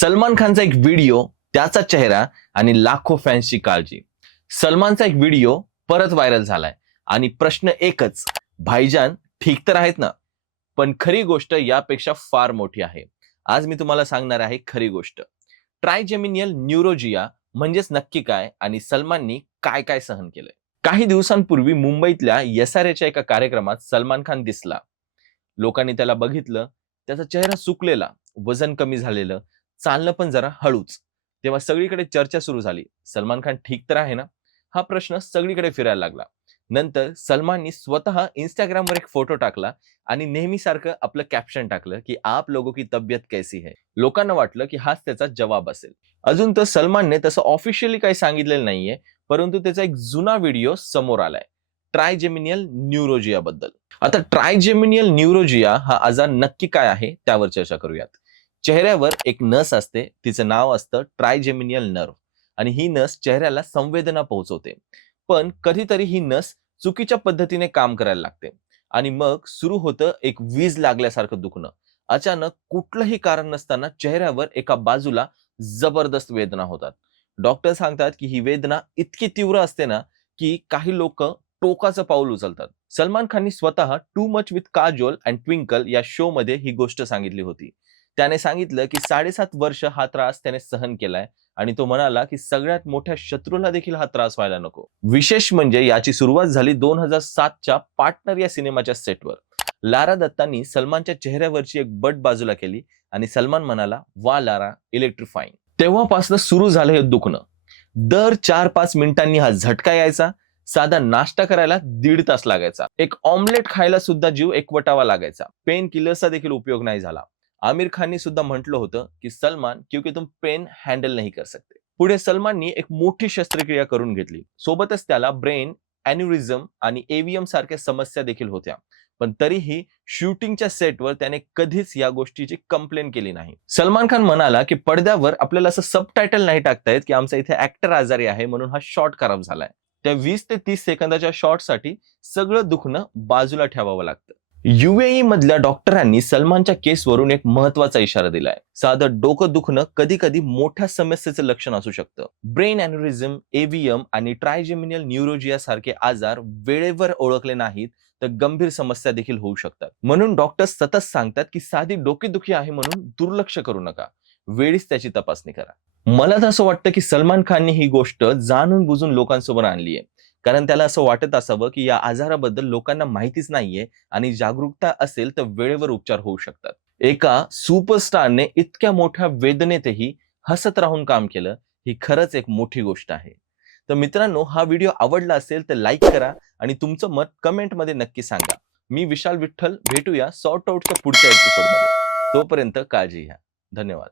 सलमान खानचा एक व्हिडिओ, त्याचा चेहरा आणि लाखो फॅन्सची काळजी. सलमानचा एक व्हिडिओ परत व्हायरल झालाय आणि प्रश्न एकच, भाईजान ठीक तर आहेत ना? पण खरी गोष्ट यापेक्षा फार मोठी आहे. आज मी तुम्हाला सांगणार आहे खरी गोष्ट. ट्रायजेमिनियल न्यूरोजिया म्हणजेच नक्की काय आणि सलमाननी काय काय सहन केलंय. काही दिवसांपूर्वी मुंबईतल्या एसआरएच्या एका कार्यक्रमात सलमान खान दिसला. लोकांनी त्याला बघितलं, त्याचा चेहरा सुकलेला, वजन कमी झालेलं, चालणं पण जरा हळूच. तेव्हा सगळीकडे चर्चा सुरू झाली, सलमान खान ठीक तर आहे ना? हा प्रश्न सगळीकडे फिरायला लागला. नंतर सलमाननी स्वतः इंस्टाग्रामवर एक फोटो टाकला आणि नेहमीसारखं आपलं कॅप्शन टाकलं की आप लोगों की तब्येत कैसी है. लोकांना वाटलं की हाच त्याचा जवाब असेल. अजून तर सलमानने तसं ऑफिशियली काही सांगितलेलं नाहीये, परंतु त्याचा एक जुना व्हिडिओ समोर आलाय ट्रायजेमिनियल न्यूरोजिया बद्दल. आता ट्रायजेमिनियल न्यूरोजिया हा आजार नक्की काय आहे त्यावर चर्चा करूयात. चेहऱ्यावर एक नस असते, तिचं नाव असतं ट्रायजेमिनियल नर्व आणि ही नस चेहऱ्याला संवेदना पोहोचवते. पण कधीतरी ही नस चुकीच्या पद्धतीने काम करायला लागते आणि मग सुरू होतं एक वीज लागल्यासारखं दुखणं. अचानक कुठलंही कारण नसताना चेहऱ्यावर एका बाजूला जबरदस्त वेदना होतात. डॉक्टर सांगतात की ही वेदना इतकी तीव्र असते ना की काही लोक टोकाचं पाऊल उचलतात. सलमान खाननी स्वतः too much with Kajol and twinkle या शो मध्ये ही गोष्ट सांगितली होती. त्याने सांगितलं की 7.5 वर्ष हा त्रास त्याने सहन केलाय आणि तो म्हणाला की सगळ्यात मोठ्या शत्रूला देखील हा त्रास व्हायला नको. विशेष म्हणजे याची सुरुवात झाली 2007च्या पार्टनर या सिनेमाच्या सेटवर. लारा दत्तांनी सलमानच्या चेहऱ्यावरची एक बट बाजूला केली आणि सलमान म्हणाला, वा लारा, इलेक्ट्रिफाईंग. तेव्हापासून सुरू झालं हे दुखणं. दर 4-5 मिनिटांनी हा झटका यायचा. साधा नाश्ता करायला 1.5 तास लागायचा. एक ऑमलेट खायला सुद्धा जीव एकवटावा लागायचा. पेन किलरचा देखील उपयोग नाही झाला. आमिर खाननी सुद्धा म्हटलं होतं की सलमान, क्योंकि तुम पेन हँडल नाही कर सकते. पुढे सलमाननी एक मोठी शस्त्रक्रिया करून घेतली. सोबतच त्याला ब्रेन अॅन्युरिझम आणि एव्हीएम सारख्या समस्या देखील होत्या. पण तरीही शूटिंगच्या सेटवर त्याने कधीच या गोष्टीची कंप्लेन केली नाही. सलमान खान म्हणाला की पडद्यावर आपल्याला असं सबटायटल नाही टाकता येत की आमचा इथे ऍक्टर आजारी आहे म्हणून हा शॉट खराब झालाय. त्या 20 ते 30 सेकंदाच्या शॉटसाठी सगळं दुखणं बाजूला ठेवावं लागतं. युएई मधल्या डॉक्टरांनी सलमानच्या केसवरून एक महत्वाचा इशारा दिलाय. साधं डोकं दुखणं कधी कधी मोठ्या समस्येचं लक्षण असू शकतं. ब्रेन अॅन्युरिझम, एव्हीएम आणि ट्रायजेमिनियल न्यूरोजिया सारखे आजार वेळेवर ओळखले नाहीत तर गंभीर समस्या देखील होऊ शकतात. म्हणून डॉक्टर सतत सांगतात की साधी डोकेदुखी आहे म्हणून दुर्लक्ष करू नका, वेळीच त्याची तपासणी करा. मला तर असं वाटतं की सलमान खानने ही गोष्ट जाणून बुजून लोकांसमोर आणली आहे, कारण त्याला असं वाटत असावं की या आजाराबद्दल लोकांना माहितीच नाहीये आणि जागरूकता असेल तर वेळेवर उपचार होऊ शकतात. एका सुपरस्टारने इतक्या मोठ्या वेदनेतही हसत राहून काम केलं, ही खरंच एक मोठी गोष्ट आहे. तर मित्रांनो, हा व्हिडिओ आवडला असेल तर लाईक करा आणि तुमचं मत कमेंटमध्ये नक्की सांगा. मी विशाल विठ्ठल, भेटूया सॉर्ट आउटच्या पुढच्या एपिसोडमध्ये. तोपर्यंत काळजी घ्या. धन्यवाद.